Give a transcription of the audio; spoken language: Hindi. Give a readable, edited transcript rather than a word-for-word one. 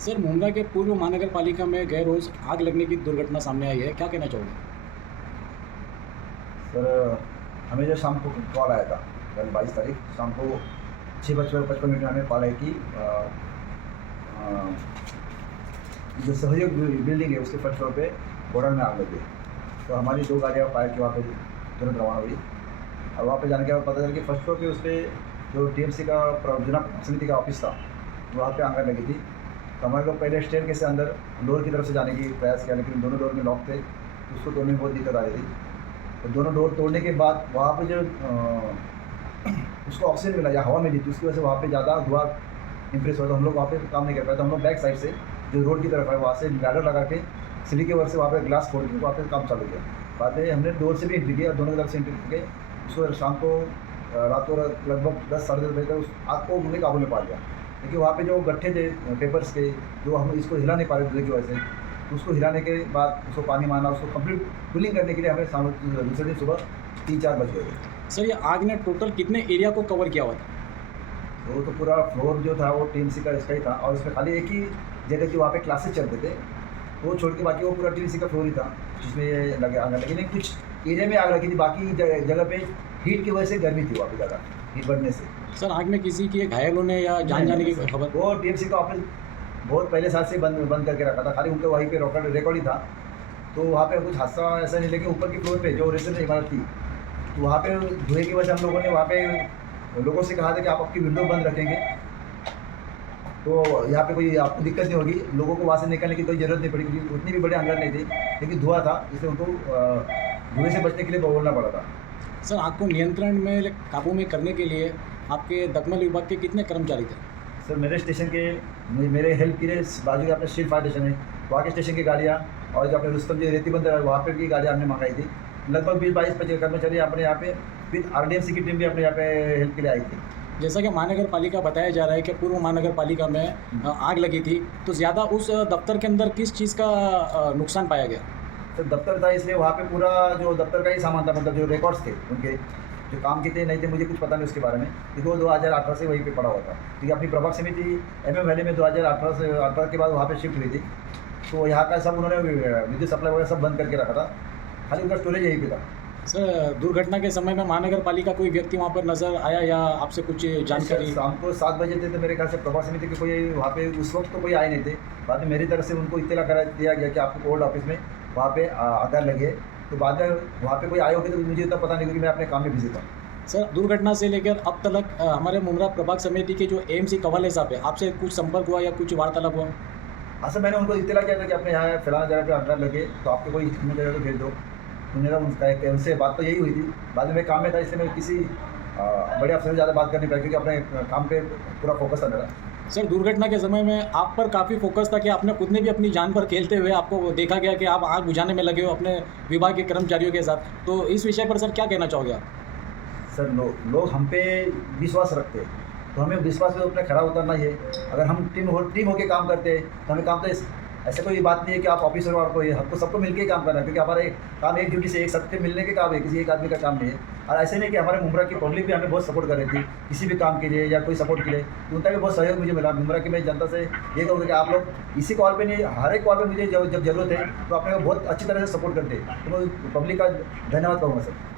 सर, मुंबई के पूर्व महानगर पालिका में गए रोज़ आग लगने की दुर्घटना सामने आई है, क्या कहना चाहोगे? सर, हमें जो शाम को कॉल आया था कल 22 तारीख शाम को 6:55 में हमें कॉल आई कि अ, जो सहयोग बिल्डिंग है उसके फर्स्ट फ्लोर पे गोडाउन में आग लगी है। तो हमारी 2 गाड़ियाँ फायर की वहाँ पे तुरंत रवाना हुई और वहाँ पे जाने के बाद पता चला कि फर्स्ट फ्लोर पे उस पर जो टीएमसी का चुनाव समिति का ऑफिस था वहाँ पे आग लगी थी। तो हमारे लोग पहले स्टेयर से अंदर डोर की तरफ से जाने की प्रयास किया, लेकिन दोनों डोर में लॉक थे, उसको तोड़ने में बहुत दिक्कत आ रही थी। तो दोनों डोर तोड़ने के बाद वहाँ पे जो उसको ऑक्सीजन मिला या हवा मिली थी, उसकी वजह से वहाँ पे ज़्यादा धुआं इंप्रेस हुआ। तो हम लोग वहाँ पे काम नहीं कर पाए, तो हम लोग बैक साइड से जो रोड की तरफ है वहाँ से लैडर लगा के सीढ़ी के वर्क से वहाँ पे ग्लास खोल के वहाँ पे काम चालू किया। बाद में हमने डोर से भी एंट्री किया, दोनों तरफ से एंट्री करके उसको शाम को रातों रात लगभग 10 साढ़े 10 बजे तक उस आग को हमने काबू में पा लिया। देखिए वहाँ पे जो गट्ठे थे पेपर्स के, जो हम इसको हिला नहीं पा रहे धुएं की वजह से, तो उसको हिलाने के बाद उसको पानी मारना, उसको कंप्लीट कूलिंग करने के लिए हमें दूसरे दिन सुबह 3-4 बज गए थे। सर, ये आग ने टोटल कितने एरिया को कवर किया हुआ था? तो पूरा फ्लोर जो था वो टीएमसी का इसका ही था और इसमें खाली एक ही जगह की वहाँ पे क्लासेस चलते थे, वो छोड़ के बाकी वो पूरा टीएमसी का फ्लोर ही था जिसमें ये लगे आग लगी। लेकिन कुछ एरिया में आग लगी थी, बाकी जगह पे हीट की वजह से गर्मी थी वहाँ पे ज़्यादा, हीट बढ़ने से। सर, आग में किसी के घायल होने या जान जाने की खबर? वो टीएमसी का ऑफिस बहुत पहले साल से बंद करके रखा था, खाली उनका वहीं पे रिकॉर्ड ही था। तो वहाँ पे कुछ हादसा ऐसा नहीं, लेकिन ऊपर की फ्लोर पे जो रेजिडेंट इमारत थी, तो वहाँ पे धुएं की वजह से हम लोगों ने वहाँ पे लोगों से कहा था कि आप आपकी विंडो बंद रखेंगे तो यहाँ पे कोई आपको दिक्कत नहीं होगी, लोगों को वहाँ से निकलने की कोई ज़रूरत नहीं पड़ी, क्योंकि उतनी भी बड़ी अंदर नहीं थी, लेकिन धुआं था, इसलिए उनको धुएं से बचने के लिए बोलना पड़ा था। सर, आग को नियंत्रण में काबू में करने के लिए आपके दमकल विभाग के कितने कर्मचारी थे? सर, मेरे स्टेशन के मेरे हेल्प के लिए बाजू के अपने स्टील फायर स्टेशन है, वहाँ के स्टेशन की गाड़ियाँ और जो अपने रुस्तम जी रेती बंदर है वहाँ पर की गाड़ियाँ हमने मंगाई थी। लगभग 20-22-25 कर्मचारी अपने यहाँ पे, फिर आरडीएमसी की टीम भी अपने यहाँ पे हेल्प के लिए आई थी। जैसा कि महानगर पालिका बताया जा रहा है कि पूर्व महानगर पालिका में आग लगी थी, तो ज़्यादा उस दफ्तर के अंदर किस चीज़ का नुकसान पाया गया? सर, दफ्तर था इसलिए वहाँ पे पूरा जो दफ्तर का ही सामान था, मतलब जो रिकॉर्ड्स थे उनके जो काम के थे नहीं थे, मुझे कुछ पता नहीं उसके बारे में, क्योंकि वो 2018 से वहीं पे पड़ा हुआ था। क्योंकि अपनी प्रभाग समिति एमएम वैली में 2018 के बाद वहाँ पे शिफ्ट हुई थी, तो यहाँ का सब उन्होंने विद्युत सप्लाई वगैरह सब बंद करके रखा था, खाली उनका स्टोरेज यहीं पे था। सर, दुर्घटना के समय में महानगर पालिका कोई व्यक्ति वहाँ पर नज़र आया या आपसे कुछ जानकारी? शाम को 7 बजे थे, तो मेरे ख्याल से प्रभाग समिति के कोई वहाँ पे उस वक्त तो कोई आए नहीं थे। बाद में मेरी तरफ से उनको इत्तला करा दिया गया कि आपको ओल्ड ऑफिस में वहाँ पे आग लगी है, तो बाद में वहाँ पे कोई आए होंगे तो मुझे इतना पता नहीं, क्योंकि मैं अपने काम में बिजी था। सर, दुर्घटना से लेकर अब तक हमारे मुंब्रा प्रभाग समिति के जो एएमसी कवाले साहब है, आपसे कुछ संपर्क हुआ या कुछ वार्तालाप हुआ? हाँ सर, मैंने उनको इत्तला किया था कि अपने यहाँ फलाना जगह पे आग लगे, तो आपके कोई अन्य जगह पे भेज दो। मेरा उनसे बात तो यही हुई थी। बाद में मैं काम में था, इसलिए मैं किसी बड़े अफसर से ज़्यादा बात कर नहीं पाया, क्योंकि अपने काम पे पूरा फोकस था मेरा। सर, दुर्घटना के समय में आप पर काफ़ी फोकस था कि आपने खुद ने भी अपनी जान पर खेलते हुए आपको देखा गया कि आप आग बुझाने में लगे हो अपने विभाग के कर्मचारियों के साथ। तो इस विषय पर सर क्या कहना चाहोगे आप? सर, लोग हम पे विश्वास रखते हैं, तो हमें विश्वास पे अपना खरा उतरना ही है। अगर हम टीम होकर काम करते हैं तो हमें काम तो ऐसे कोई बात नहीं है कि आप ऑफिसर और कोई, हमको सबको मिलकर ही काम करना है, क्योंकि हमारा एक काम एक ड्यूटी से एक सबके मिलने के काम है, किसी एक आदमी का काम नहीं है। और ऐसे नहीं कि हमारे मुंब्रा की पब्लिक भी हमें बहुत सपोर्ट कर रही थी किसी भी काम के लिए या कोई सपोर्ट के लिए, तो उनका भी बहुत सहयोग मुझे मिला। मुंब्रा की मैं जनता से ये कहूँगा कि आप लोग इसी कॉल पे नहीं, हर एक कॉल पे मुझे जब ज़रूरत है तो आपने बहुत अच्छी तरह से सपोर्ट करते हैं, तो मैं पब्लिक का धन्यवाद कहूँगा सर।